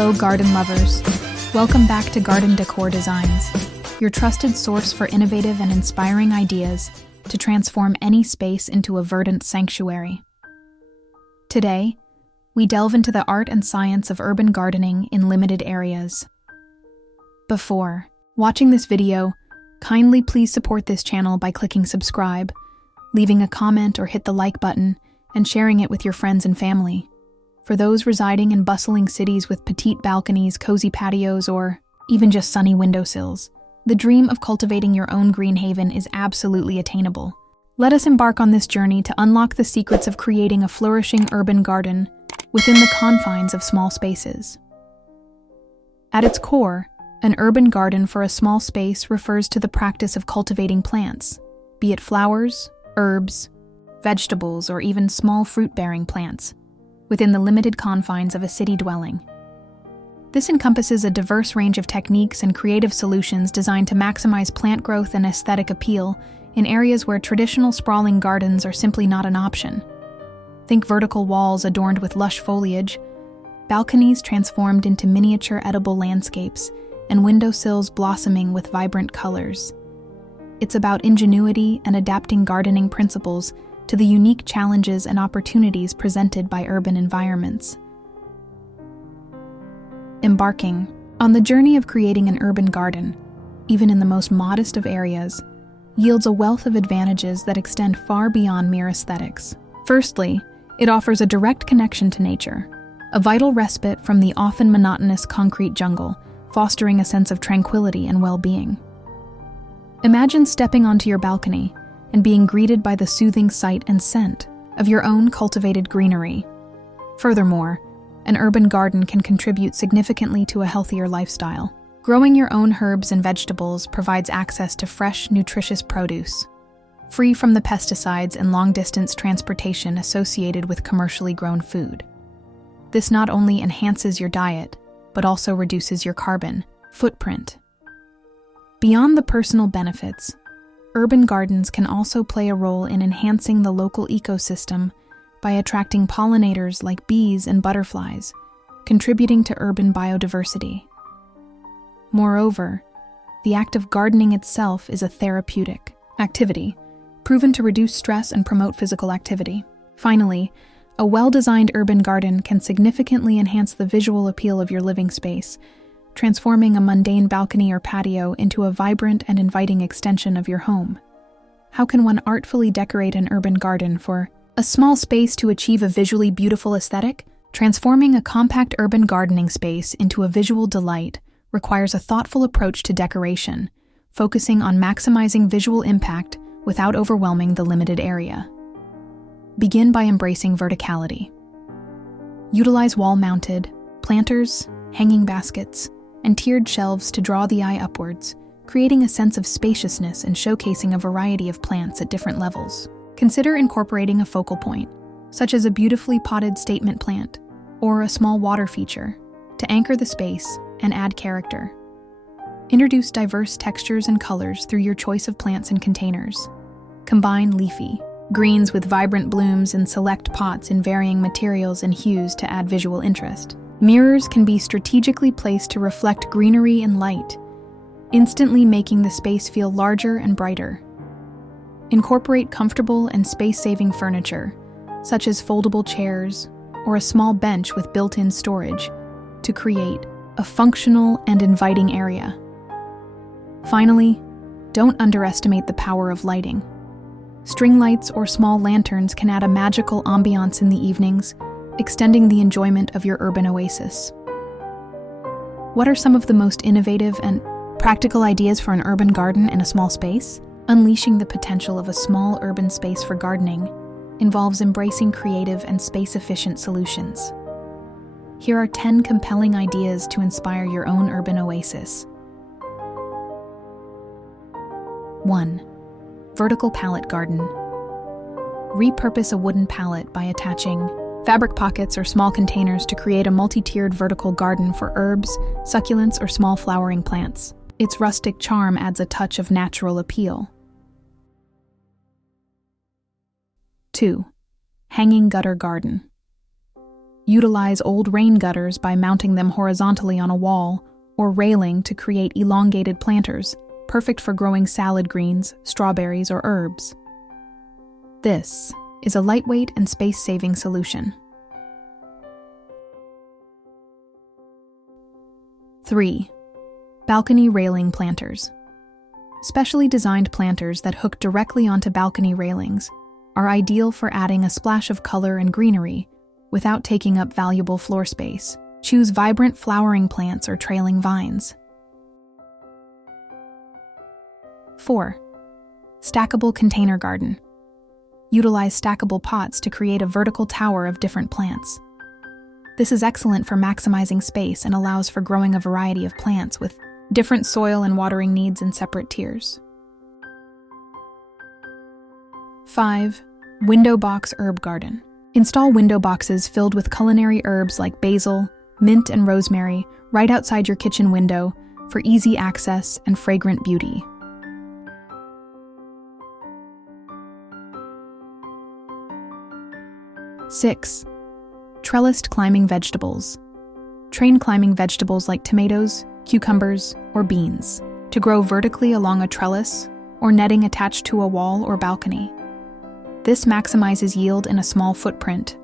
Hello, garden lovers. Welcome back to Garden Decor Designs, your trusted source for innovative and inspiring ideas to transform any space into a verdant sanctuary. Today, we delve into the art and science of urban gardening in limited areas. Before watching this video, kindly please support this channel by clicking subscribe, leaving a comment or hit the like button, and sharing it with your friends and family. For those residing in bustling cities with petite balconies, cozy patios, or even just sunny windowsills, the dream of cultivating your own green haven is absolutely attainable. Let us embark on this journey to unlock the secrets of creating a flourishing urban garden within the confines of small spaces. At its core, an urban garden for a small space refers to the practice of cultivating plants, be it flowers, herbs, vegetables, or even small fruit-bearing plants, within the limited confines of a city dwelling. This encompasses a diverse range of techniques and creative solutions designed to maximize plant growth and aesthetic appeal in areas where traditional sprawling gardens are simply not an option. Think vertical walls adorned with lush foliage, balconies transformed into miniature edible landscapes, and windowsills blossoming with vibrant colors. It's about ingenuity and adapting gardening principles to the unique challenges and opportunities presented by urban environments. Embarking on the journey of creating an urban garden, even in the most modest of areas, yields a wealth of advantages that extend far beyond mere aesthetics. Firstly, it offers a direct connection to nature, a vital respite from the often monotonous concrete jungle, fostering a sense of tranquility and well-being. Imagine stepping onto your balcony and being greeted by the soothing sight and scent of your own cultivated greenery. Furthermore, an urban garden can contribute significantly to a healthier lifestyle. Growing your own herbs and vegetables provides access to fresh, nutritious produce, free from the pesticides and long-distance transportation associated with commercially grown food. This not only enhances your diet, but also reduces your carbon footprint. Beyond the personal benefits, urban gardens can also play a role in enhancing the local ecosystem by attracting pollinators like bees and butterflies, contributing to urban biodiversity. Moreover, the act of gardening itself is a therapeutic activity, proven to reduce stress and promote physical activity. Finally, a well-designed urban garden can significantly enhance the visual appeal of your living space, transforming a mundane balcony or patio into a vibrant and inviting extension of your home. How can one artfully decorate an urban garden for a small space to achieve a visually beautiful aesthetic? Transforming a compact urban gardening space into a visual delight requires a thoughtful approach to decoration, focusing on maximizing visual impact without overwhelming the limited area. Begin by embracing verticality. Utilize wall-mounted planters, hanging baskets, and tiered shelves to draw the eye upwards, creating a sense of spaciousness and showcasing a variety of plants at different levels. Consider incorporating a focal point, such as a beautifully potted statement plant or a small water feature, to anchor the space and add character. Introduce diverse textures and colors through your choice of plants and containers. Combine leafy greens with vibrant blooms and select pots in varying materials and hues to add visual interest. Mirrors can be strategically placed to reflect greenery and light, instantly making the space feel larger and brighter. Incorporate comfortable and space-saving furniture, such as foldable chairs or a small bench with built-in storage, to create a functional and inviting area. Finally, don't underestimate the power of lighting. String lights or small lanterns can add a magical ambiance in the evenings, extending the enjoyment of your urban oasis. What are some of the most innovative and practical ideas for an urban garden in a small space? Unleashing the potential of a small urban space for gardening involves embracing creative and space-efficient solutions. Here are 10 compelling ideas to inspire your own urban oasis. 1. Vertical pallet garden. Repurpose a wooden pallet by attaching fabric pockets or small containers to create a multi-tiered vertical garden for herbs, succulents, or small flowering plants. Its rustic charm adds a touch of natural appeal. 2. Hanging gutter garden. Utilize old rain gutters by mounting them horizontally on a wall or railing to create elongated planters, perfect for growing salad greens, strawberries, or herbs. This is a lightweight and space-saving solution. 3. Balcony railing planters. Specially designed planters that hook directly onto balcony railings are ideal for adding a splash of color and greenery without taking up valuable floor space. Choose vibrant flowering plants or trailing vines. 4. Stackable container garden. Utilize stackable pots to create a vertical tower of different plants. This is excellent for maximizing space and allows for growing a variety of plants with different soil and watering needs in separate tiers. 5. Window box herb garden. Install window boxes filled with culinary herbs like basil, mint, and rosemary right outside your kitchen window for easy access and fragrant beauty. 6. Trellised climbing vegetables. Train climbing vegetables like tomatoes, cucumbers, or beans to grow vertically along a trellis or netting attached to a wall or balcony. This maximizes yield in a small footprint.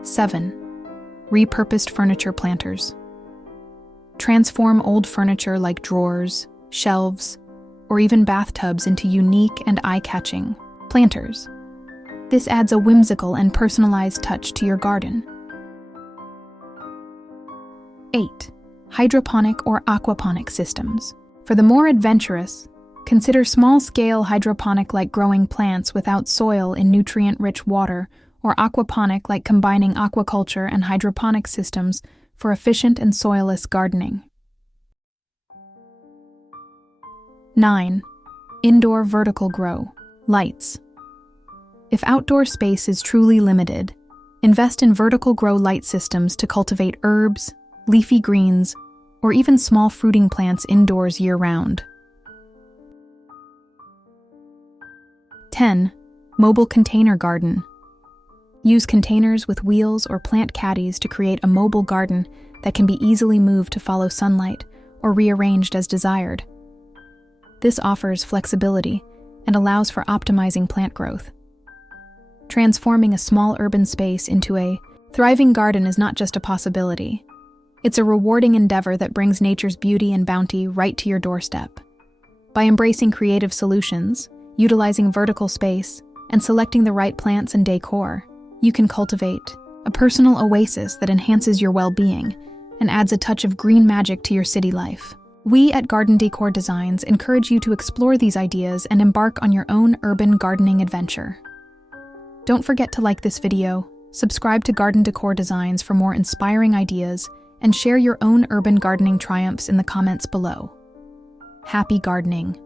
7. Repurposed furniture planters. Transform old furniture like drawers, shelves, or even bathtubs into unique and eye-catching planters. This adds a whimsical and personalized touch to your garden. 8. Hydroponic or aquaponic systems. For the more adventurous, consider small-scale hydroponic like growing plants without soil in nutrient-rich water, or aquaponic like combining aquaculture and hydroponic systems for efficient and soilless gardening. 9. Indoor vertical grow. Lights. If outdoor space is truly limited, invest in vertical grow light systems to cultivate herbs, leafy greens, or even small fruiting plants indoors year-round. 10. Mobile container garden. Use containers with wheels or plant caddies to create a mobile garden that can be easily moved to follow sunlight or rearranged as desired. This offers flexibility and allows for optimizing plant growth. Transforming a small urban space into a thriving garden is not just a possibility. It's a rewarding endeavor that brings nature's beauty and bounty right to your doorstep. By embracing creative solutions, utilizing vertical space, and selecting the right plants and decor, you can cultivate a personal oasis that enhances your well-being and adds a touch of green magic to your city life. We at Garden Decor Designs encourage you to explore these ideas and embark on your own urban gardening adventure. Don't forget to like this video, subscribe to Garden Decor Designs for more inspiring ideas, and share your own urban gardening triumphs in the comments below. Happy gardening!